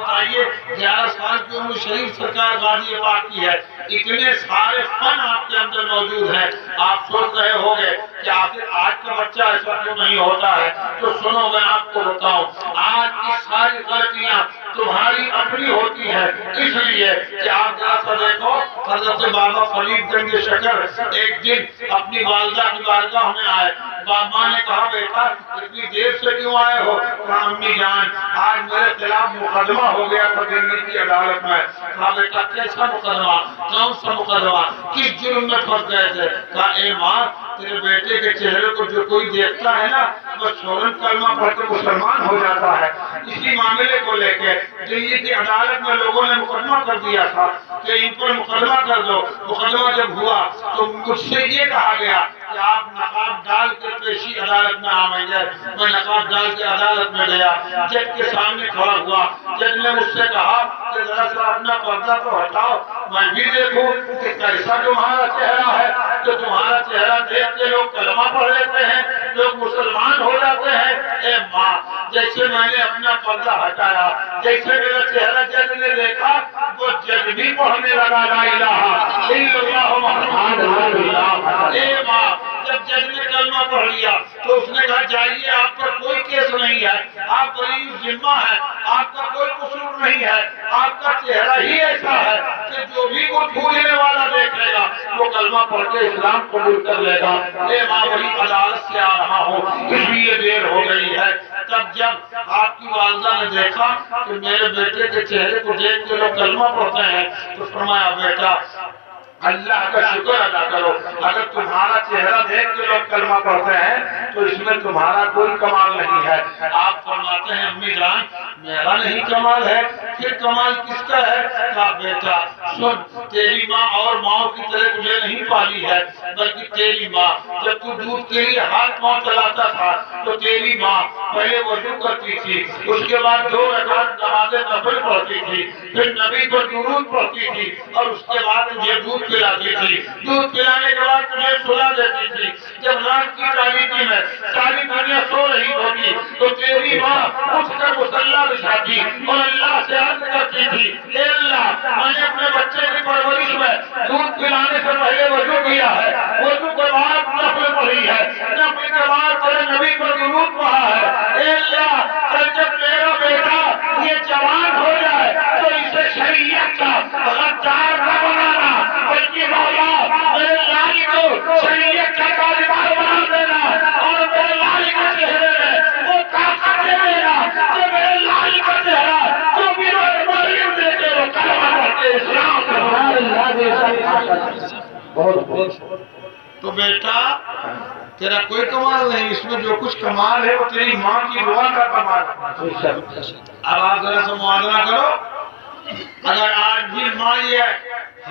بتائیے 11 سال کی عمر شریف سرکار غازی پاک کی ہے، اتنے سارے فن آپ کے اندر موجود ہیں. آپ سوچ رہے ہوگے کہ آخر آج کا بچہ ایسا کیوں نہیں ہوتا ہے؟ تو سنو میں آپ کو بتاؤں، آج کی ساری غلطیاں تمہاری اپنی ہوتی ہیں، اس لیے کہ آپ ذرا سا دیکھو حضرت بابا فرید گنج شکر ایک دن اپنی والدہ کی بارگاہ میں آئے. ماں نے کہا بیٹا اتنی دیر سے کیوں آئے ہو؟ کہا امی جان آج میرے خلاف مقدمہ ہو گیا تھا دلی کی عدالت میں. کہا بیٹا کیسا مقدمہ؟ کون سا مقدمہ؟ کس جرم میں پھنس گئے تھے؟ کہا اے ماں تیرے بیٹے کے چہرے کو جو کوئی دیکھتا ہے نا بس فوراً کلمہ پڑھ کے مسلمان ہو جاتا ہے. اسی معاملے کو لے کے دلی کی عدالت میں لوگوں نے مقدمہ کر دیا تھا کہ ان پر مقدمہ کر دو. مقدمہ جب ہوا تو مجھ سے یہ کہا گیا کہ آپ نقاب ڈال کے پیشی عدالت میں آئیں گے. میں نقاب ڈال کے عدالت میں گیا، جج کے سامنے کھڑا ہوا. جج نے مجھ سے کہا کہ ذرا سا اپنا پردہ تو ہٹاؤ میں بھی دیکھوں کہ کیسا تمہارا چہرہ ہے. تو تمہارا چہرہ دیکھ کے لوگ کلمہ پڑھ لیتے ہیں، لوگ مسلمان ہو جاتے ہیں. اے ماں جیسے میں نے اپنا پردہ ہٹایا، جیسے میرا چہرہ جج نے دیکھا وہ جج بھی پڑھنے لگا لا الہ الا اللہ محمد رسول اللہ. اے ماں جب جج نے کلمہ پڑھ لیا تو اس نے کہا جائیے آپ پر کوئی کیس نہیں ہے، آپ بری ذمہ ہے، آپ کا کوئی قصور نہیں ہے، آپ کا چہرہ ہی ایسا ہے کہ جو بھی کو پوجنے والا دیکھ لے گا وہ کلمہ پڑھ کے اسلام قبول کر لے گا. اے ماں وہی عدالت سے آ رہا ہوں اس لیے دیر ہو گئی ہے. تب جب آپ کی والدہ نے دیکھا کہ میرے بیٹے کے چہرے کو دیکھ کے لوگ کلمہ پڑھتے ہیں تو فرمایا بیٹا اللہ کا شکر ادا کرو، اگر تمہارا چہرہ دیکھ کے لوگ کلمہ پڑھتے ہیں تو اس میں تمہارا کوئی کمال نہیں ہے. آپ فرماتے ہیں امی جان میرا نہیں کمال ہے، پھر کمال کس کا ہے؟ کہا بیٹا سن تیری ماں اور ماں کی طرح تجھے نہیں پالی ہے، بلکہ تیری ماں جب تو دودھ کے لیے ہاتھ پاؤں چلاتا تھا تو تیری ماں پہلے وضو کرتی تھی، اس کے بعد 2 رکعت نماز نفل پڑھتی تھی، پھر نبی پر درود پڑھتی تھی اور اس کے بعد تجھے دودھ پلاتی تھی. دودھ پلانے کے بعد تجھے سلا دیتی تھی. جب رات کی تاریکی میں ساری دنیا سو رہی ہوگی تو تیری ماں اٹھ کر مصلی بچھاتی اور اللہ سے عرض کرتی تھی اے اللہ میں نے اپنے بچے کی پرورش میں دودھ پلانے سے پہلے وضو کیا ہے، وضو کے بعد نفل پڑھی ہے، نفل کے بعد تیرے نبی پر درود پڑھا ہے. اے اللہ کل جب میرا بیٹا یہ جوان ہو جائے تو اسے شریعت کا غدار نہ بنانا بلکہ مولا میرے لالی کو شریعت کا تاجدار بنا دینا اور میرے لالی کے چہرے میں وہ طاقت دے دینا کہ میرے لالی کا چہرہ جو بھی مریم دیکھے وہ کلمہ پڑھ کے اسلام تو بیٹا تیرا کوئی کمال نہیں، اس میں جو کچھ کمال ہے وہ تیری ماں کی دعا کا کمال ہے. اب آپ ذرا سا موازنہ کرو، اگر آج بھی ماں یہ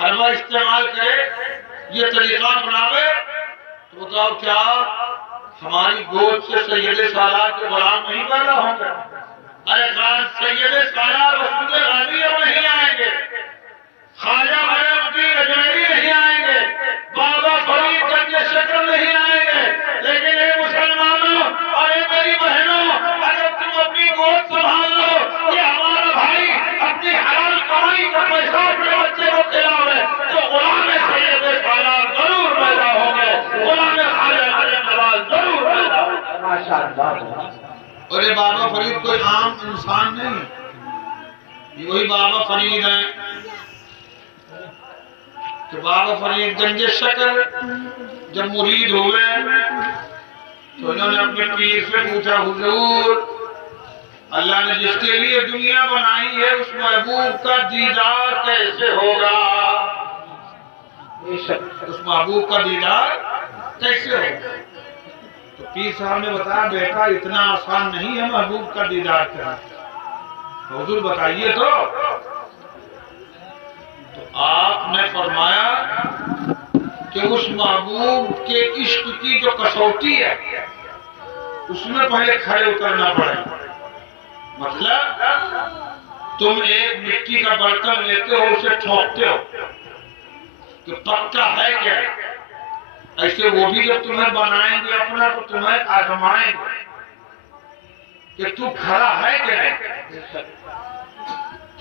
حلوہ استعمال کرے، یہ طریقہ بناوے تو بتاؤ کیا ہماری گود سے سید سالار کے غلام نہیں پیدا ہوں گے؟ ارے خان سید سالار رسول غازی اب نہیں آئیں گے، خواجہ معین الدین اجمیری نہیں آئیں گے، بابا فرید گنج شکر نہیں آئیں گے، لیکن اے مسلمانوں اور اے میری بہنوں اگر تم اپنی گود سنبھال لو کہ ہمارا بھائی اپنی حلال کمائی کا پیسہ اپنے بچے کو کھلاوے تو غلام سید سالار ضرور پیدا ہوں گے، غلام خواجہ معین نواز ضرور پیدا ہوں گے. ماشاءاللہ. اور یہ بابا فرید کوئی عام انسان نہیں، یہ وہی بابا فرید ہیں کہ بابا فرید گنج شکر جب مرید ہوئے تو انہوں نے اپنے پیر سے پوچھا حضور اللہ نے جس کے لیے دنیا بنائی ہے اس محبوب کا دیدار کیسے ہوگا؟ اس محبوب کا دیدار کیسے ہوگا؟ تو پیر صاحب نے بتایا بیٹا اتنا آسان نہیں ہے محبوب کا دیدار کرنا. حضور بتائیے تو آپ نے فرمایا کہ اس محبوب کے عشق کی جو کسوٹی ہے اس میں پہلے کھڑے اترنا پڑے. مطلب تم ایک مٹی کا برتن لیتے ہو اسے ٹھوکتے ہو کہ پکا ہے کیا، ایسے وہ بھی جب تمہیں بنائیں گے اپنا تو تمہیں آزمائیں گے کہ تو کھڑا ہے کہ نہیں.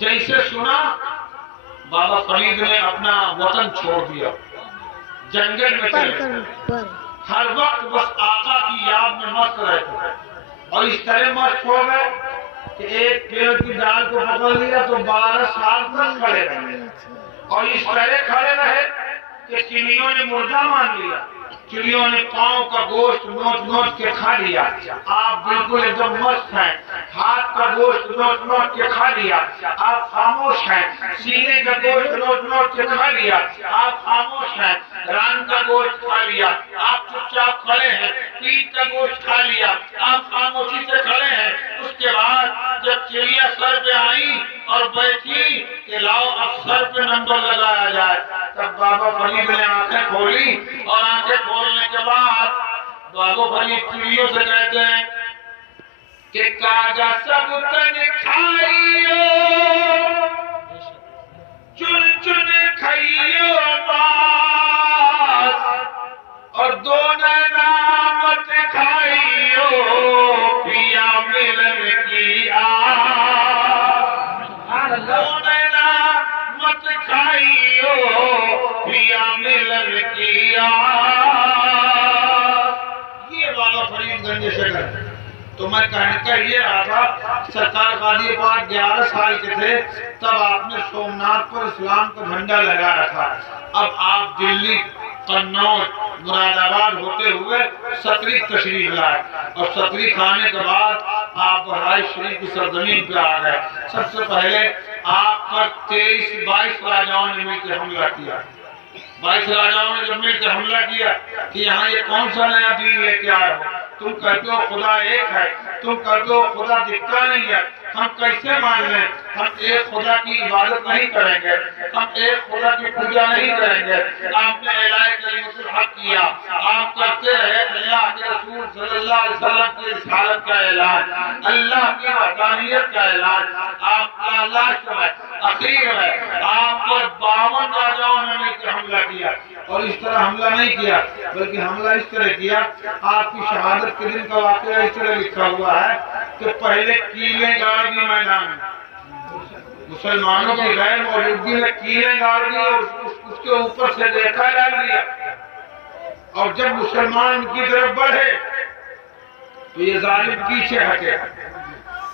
जैसे सुना बाबा फरीद ने अपना वतन छोड़ दिया, जंगल में चले गए, हर वक्त बस आका की याद में मस्त रहते, और इस तरह मस्त हो गए कि एक पेड़ की डाल को पकड़ लिया तो 12 साल तक खड़े रहे, और इस तरह खड़े रहे कि चिड़ियों ने मुर्दा मान लिया, चिड़ियों ने पांव का गोश्त नोच नोच के खा लिया। आप बिल्कुल एकदम मस्त हैं, हाथ का गोश्त नोच नोच के खा लिया, आप खामोश हैं, सीने का गोश्त नोच नोच के खा लिया, आप खामोश हैं, रान का गोश्त खा लिया, आप चुपचाप खड़े हैं, पीठ का गोश्त खा लिया, आप खामोशी से खड़े हैं। उसके बाद जब चिड़िया सर पे आई और बैठी कि लाओ अब सर पे नंबर लगाया जाए, तब बाबा फरीद ने आंखें खोली, और आंखें खोलने के बाद बाबा फरीद चिड़ियों से कहते हैं कि कागा सब तन खाइयो, चुन चुन खाइयो बास, और दो नामत खाइयो, पिया मिलन की आस, दो नामत खाइयो, पिया मिलन की आस। ये बाबा फरीदगंज से गए। तो मैं कहने ये रहा था, सरकार गाजी पाक 11 साल के थे तब आपने सोमनाथ पर इस्लाम का झंडा लगाया था। अब आप दिल्ली, कन्नौज, मुरादाबाद होते हुए सकरी तशरीफ लाए, और सकरी खाने के बाद आप बहराइच शरीफ की सरजमीन पे आ गए। सबसे पहले आप पर 22 राजाओं ने मिलकर हमला किया। 22 राजाओं ने जब मिलकर हमला किया कि यहाँ ये कौन सा नया दीन लेके आए हो, तुम कहते हो खुदा एक है, तुम कहते हो खुदा दिखता नहीं है, हम कैसे मान लें? हम एक खुदा की इबादत नहीं करेंगे, हम एक खुदा की पूजा नहीं करेंगे। आपने ऐलान कलीमतुल हक किया, आप करते रहे अल्लाह के रसूल सल्लल्लाहु अलैहि वसल्लम की रिसालत का ऐलान, अल्लाह की वहदानियत का ऐलान। आप लास्ट में आखिर में आप पर 52 राजाओं ने मिलकर हमला किया, और इस तरह हमला नहीं किया बल्कि हमला इस तरह किया। आपकी शहादत के दिन का वाकया इस तरह लिखा हुआ है कि पहले कीलें गाड़ दी मैदान में, मुसलमानों की गैर मौजूदगी में कीलें गाड़ दी और उसके ऊपर से रेखा डाल दिया, और जब मुसलमान उनकी तरफ बढ़े तो ये जालिम पीछे हटे,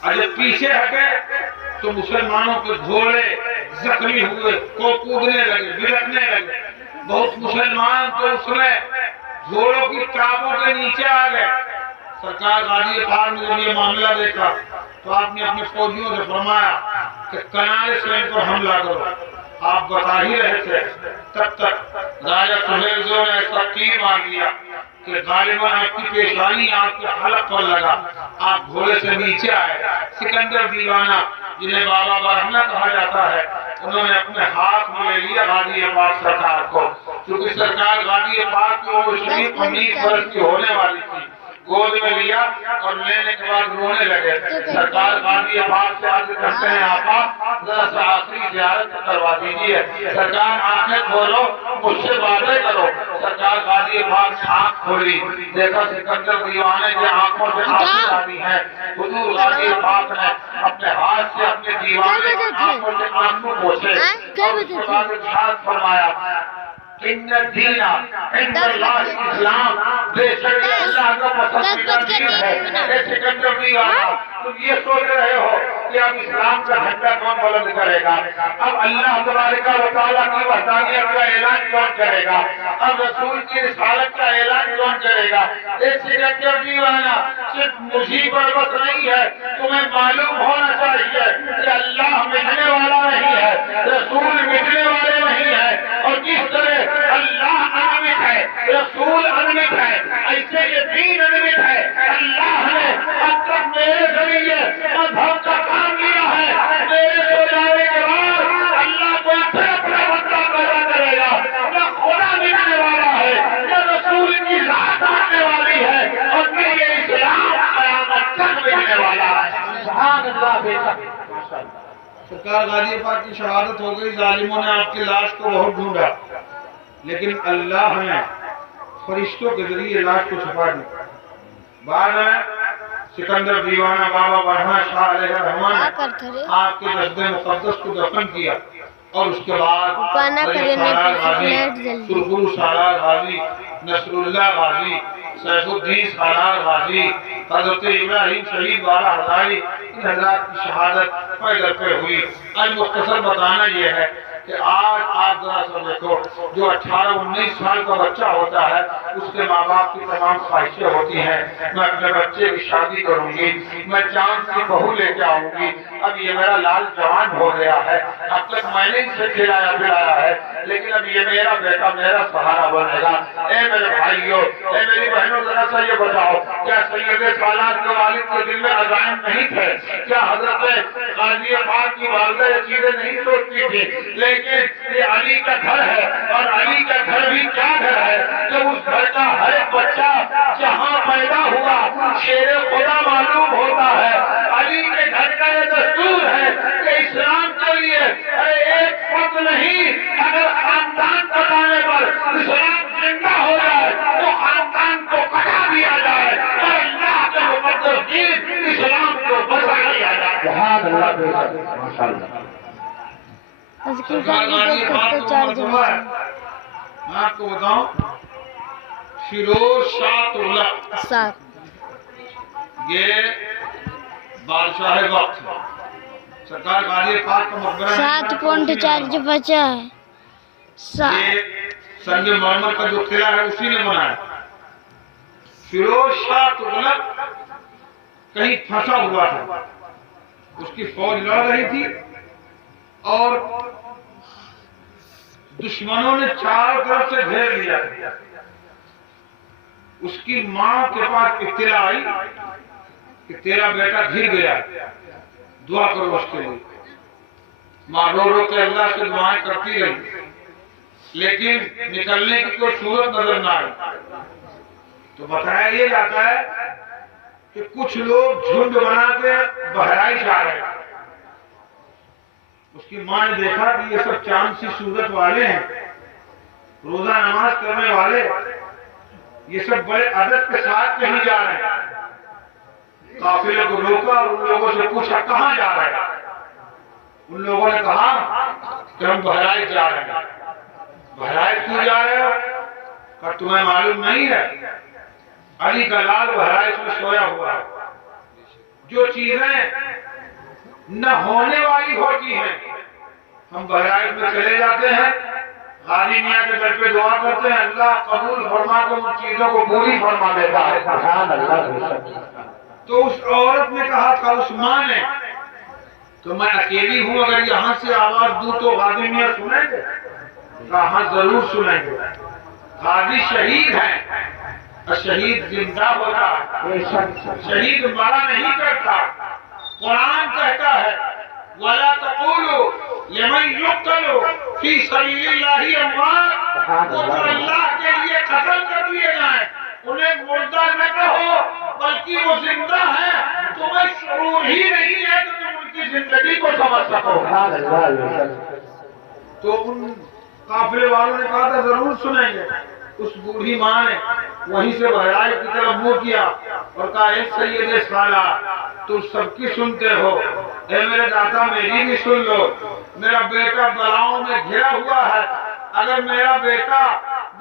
और जब पीछे हटे तो मुसलमानों के घोड़े जख्मी हुए, को कूदने लगे, बिलखने लगे। बहुत मुसलमान तो उसमें घोड़ों की टापों के नीचे आ गए। सरकार गाजी पाक ने जब ये मामला देखा तो आपने अपने फौजियों से फरमाया कि किनारे से इन पर हमला करो। आप बता ही रहे थे तब तक राजा सुहेल ने ऐसा तीर मार दिया कि गालिबन आपकी पेशानी आपके हलक पर लगा, आप घोड़े से नीचे आए। सिकंदर दीवाना, जिन्हें बाबा बरहना कहा जाता है, उन्होंने अपने हाथ में ले लिया गाजी पाक सरकार को, क्योंकि सरकार गाजी पाक की उम्र शरीफ 19 वर्ष की होने वाली थी। गोद में लिया और लेने के बाद रोने लगे। सरकार गाजी पाक से अर्ज करते हैं, आपा जरा सा आखिरी ज़ियारत करवा दीजिए। सरकार आंखें खोलो, मुझसे बातें करो। सरकार गाजी पाक से आंख खोली, देखा सिकंदर दीवाने की आंखों से आंसू आनी है। हुजूर गाजी पाक ने अपने हाथ से अपने दीवाने की आंखों से आंसू पोंछे और उसके बाद इरशाद फरमाया, इन्ना दीना इन्नल्लाह इस्लाम, बेशक अल्लाह का पसंदीदा दीन है। सिकंदर दीवाना, तुम ये सोच रहे हो कि अब इस्लाम का झंडा कौन बुलंद करेगा? अब अल्लाह तबारक व तआला की वहदानियत का ऐलान कौन करेगा? अब रसूल की रिसालत का ऐलान कौन करेगा? सिकंदर दीवाना, सिर्फ मुझी पर बस नहीं है, तुम्हें मालूम होना चाहिए कि अल्लाह मिटने वाला नहीं है, रसूल मिटने वाले नहीं है, और जिस तरह अल्लाह अनमित है, रसूल अनमित है, ऐसे ये दीन अनमित है। अल्लाह ने अब तक मेरे जरिए मजहब का काम लिया है, मेरे हो जाने के बाद अल्लाह को अपना बंदा पैदा करेगा। न खुदा मिलने वाला है, न रसूल की जात आने वाली है, और न ये इस्लाम क़यामत तक मिलने वाला है। सुभान अल्लाह। बेशक सरकार गाजी पाक की शहादत हो गई। जालिमों ने आपकी लाश को बहुत ढूंढा, लेकिन अल्लाह ने फरिश्तों के जरिए लाश को छुपा दी। बाद में सिकंदर दीवाना बाबा बढ़ा शाह अलैहि रहमान आपके दस्ते मुकद्दस को दफन किया और उसके बाद सुरगुरु सालार गाजी, नसरुल्लाह गाजी, सैफुद्दीन सालार गाजी, हजरत इब्राहिम शहीद वाला हज़ारी, इन हज़रात की शहादत पैदल पे हुई। आज मुख्तसर बताना ये है कि आज आप जरा सा देखो, जो 18-19 साल का बच्चा होता है उसके माँ बाप की तमाम ख्वाहिशें होती हैं, मैं अपने बच्चे की शादी करूंगी, मैं चांद की बहू लेके आऊंगी, अब ये मेरा लाल जवान हो गया है, अब तक मैंने इसे खिलाया पिलाया है, लेकिन अब ये मेरा बेटा मेरा सहारा बनेगा। ए मेरे भाइयों, ए मेरी बहनों, जरा सा ये बताओ, क्या सैयद सालार के वालिद के दिल में अज़ाइम नहीं थे? क्या हजरत गाजी पाक की वालिदा ये चीजें नहीं सोचती थी? लेकिन ये अली का घर है, और अली का घर भी क्या घर है जब उस घर का हर एक बच्चा जहाँ पैदा हुआ शेरे खुदा मालूम होता है। अली के घर का ये दस्तूर है कि इस्लाम के लिए एक फर्ज नहीं, अगर खानदान बताने पर इस्लाम जिंदा हो जाए तो खानदान को कटा दिया जाए और अल्लाह के मुक़द्दस दीन इस्लाम को बचा लिया जाए। मैं आपको बताऊं, फिरोज शाह तुगलक ये बादशाह वक्त है। सरकार गाजी पाक का मकबरा 7.4 है। ये संगमरमर का जो किला है उसी ने बनाया। फिरोज शाह तुगलक कहीं फंसा हुआ था, उसकी फौज लड़ रही थी और दुश्मनों ने चारों तरफ से घेर लिया। उसकी मां के पास इत्तला आई कि तेरा बेटा गिर गया, दुआ करो उसके लिए। मां रो रो के अल्लाह से दुआएं करती रही, लेकिन निकलने की कोई सूरत नजर न आई। तो बताया ये जाता है कि कुछ लोग झुंड बना के बहराइच आ रहे हैं। उसकी मां ने देखा कि ये सब चांद सी सूरत वाले हैं, रोजा नमाज करने वाले, ये सब बड़े अदब के साथ कहीं जा रहे हैं। काफिले को रोका और उन लोगों से पूछा कहाँ जा रहे हैं। उन लोगों ने कहा कि हम बहराइच जा रहे हैं। बहराइच क्यों जा रहे हो? क्या तुम्हें मालूम नहीं है अली का लाल बहराइच में सोया हुआ है। जो चीजें न होने वाली होती हैं हम बहराइच में चले जाते हैं, गाजी मियां के घर पे दुआ करते हैं, अल्लाह कबूल फरमा के उन चीजों को पूरी फरमा देता है। तो उस औरत ने कहा था, उस मां ने, तो मैं अकेली हूं, अगर यहाँ से आवाज दूं तो गाजी मियां सुनेंगे? कहा हाँ जरूर सुनेंगे। गाजी शहीद है और शहीद जिंदा होता है, शहीद मरा नहीं करता। कुरान कहता है वला तक़ूलू लिमन युक़्तलू फी सबीलिल्लाहि अमवात, वो तो अल्लाह के लिए कत्ल कर दिए जाए उन्हें मुर्दा न कहो, बल्कि वो जिंदा है। तुम्हें शऊर ही नहीं है कि तुम उनकी जिंदगी को समझ सको। तो उन काफिले वालों ने कहा था जरूर सुनेंगे। उस बूढ़ी माँ ने वहीं से बहराइच की तरफ मुंह किया और कहा ए सैयद साला, तुम सबकी सुनते हो, ए मेरे दादा मेरी भी सुन लो। मेरा बेटा बलाओं में घिरा हुआ है, अगर मेरा बेटा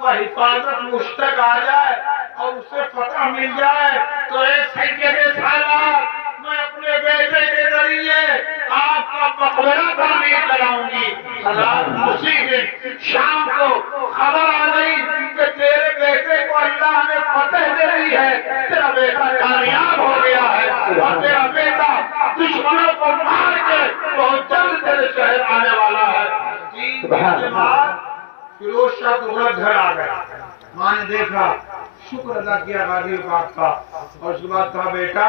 बहिफाजत मुश्तक आ जाए और उसे फतह मिल जाए तो ए सैयद साला, मैं अपने बेटे के जरिए आपका मकबरा तामीर कराऊंगी। उसी दिन शाम को खबर आ गई कि तेरे बेटे को अल्लाह ने फतह दे दी है, तेरा बेटा कामयाब हो गया है और तेरा बेटा दुश्मनों को मार के बहुत जल्द तेरे शहर आने वाला है। 3 दिन के बाद फिरोज शाह तुगलक घर आ गए। माँ ने देखा, शुक्र अदा किया गाजी पाक का, और उसके बाद कहा बेटा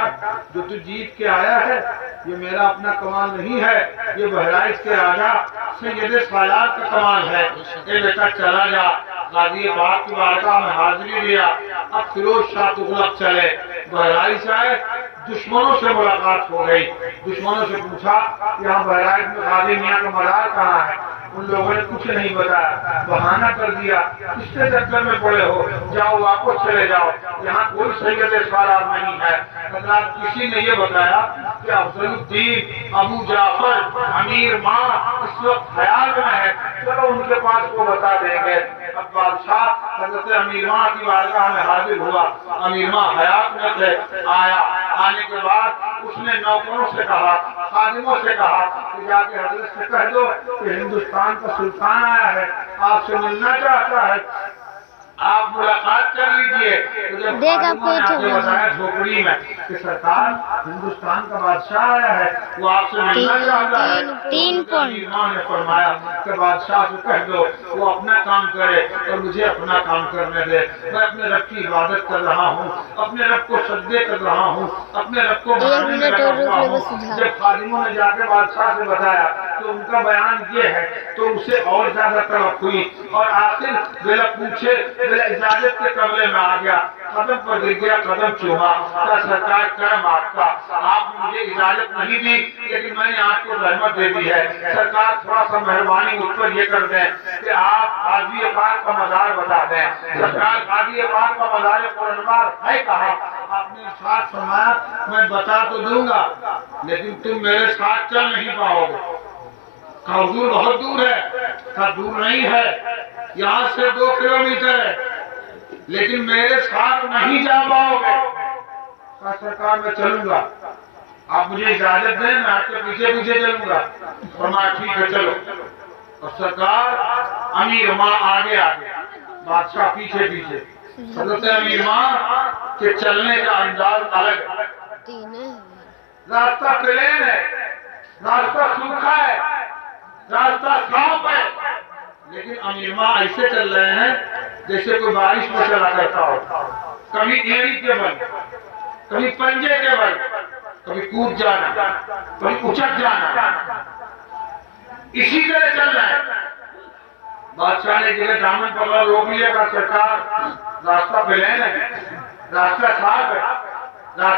जो तू जीत के आया है ये मेरा अपना कमाल नहीं है, ये बहराइच के राजा सैयद सालार का कमाल है। ए बेटा चला जा, गाजी पाक की बारगाह में हाजिरी दिया। अब फिरोज शाह तुगलक चले, बहराइच आए, दुश्मनों से मुलाकात हो गई। दुश्मनों से पूछा यहाँ बहराइच में गाजी मियां का मजार कहाँ है? ان لوگوں نے کچھ نہیں بتایا، بہانہ کر دیا، اس کے چکر میں پڑے ہو، جاؤ واپس چلے جاؤ، یہاں کوئی سید سالار نہیں ہے۔ حضرات کسی نے یہ بتایا کہ افضل الدین ابو جعفر امیر ماں اس وقت حیات میں ہے، چلو ان کے پاس کو بتا دیں گے۔ اب بادشاہ حضرت امیر ماں کی بارگاہ میں حاضر ہوا، امیر ماں حیات میں تھے، آیا، آنے کے بعد اس نے نوکروں سے کہا، خادموں سے کہا کہ جا کے حضرت سے کہہ دو کہ ہندوستان کا سلطان آیا ہے، آپ سے ملنا چاہتا ہے، آپ ملاقات کر لیجئے۔ تو جب خادموں نے آ کے بتایا جھوپڑی میں کہ سرکار ہندوستان کا بادشاہ آیا ہے، وہ آپ سے ملنا چاہتا ہے، تین پوائنٹ امام نے فرمایا کہ بادشاہ سے کہہ دو وہ اپنا کام کرے اور مجھے اپنا کام کرنے دے، میں اپنے رب کی عبادت کر رہا ہوں، اپنے رب کو سجدے کر رہا ہوں، اپنے رب کو بنانے میں لگا ہوا ہوں۔ جب خادموں نے جا کے بادشاہ سے بتایا تو ان کا بیان یہ ہے تو اسے اور زیادہ طرف ہوئی اور آخر بلا پوچھے بلا اجازت کے کمرے میں آ گیا، قدم پر گر گیا، قدم چوما، کہا سرکار کرم آپ کا، آپ نے مجھے اجازت نہیں دی لیکن میں نے آپ کو رحمت دے دی ہے، سرکار تھوڑا سا مہربانی مجھ پر یہ کر دیں کہ آپ غازی پاک کا مزار بتا دیں۔ سرکار غازی پاک کا مزار پرانوار ہے کہا؟ آپ نے ارشاد فرمایا میں بتا تو دوں گا لیکن تم میرے ساتھ چل نہیں پاؤ گے۔ کہا حضور بہت دور ہے، کہا دور نہیں ہے، یہاں سے 2 کلومیٹر ہے لیکن میرے ساتھ نہیں جا پاؤ گے۔ کہا سرکار میں چلوں گا، آپ مجھے اجازت دیں میں آپ کے پیچھے پیچھے چلوں گا۔ فرمایا ٹھیک ہے چلو، اور سرکار امیر ماں آگے آگے، بادشاہ پیچھے پیچھے۔ حضرت امیر ماں کے چلنے کا انداز الگ، راستہ پلین ہے، راستہ سوکھا ہے، راستہ صاف ہے، لیکن امیر ماں ایسے چل رہے ہیں جیسے کوئی بارش میں چلا کرتا ہو، کبھی ایڑی کے بل، کبھی پنجے کے بل، کبھی کود جانا، کبھی اچک جانا، اسی طرح چل رہے ہیں۔ بادشاہ نے جگہ دامن پکڑا روک لیا، کہا سرکار راستہ پلین ہے، راستہ صاف ہے،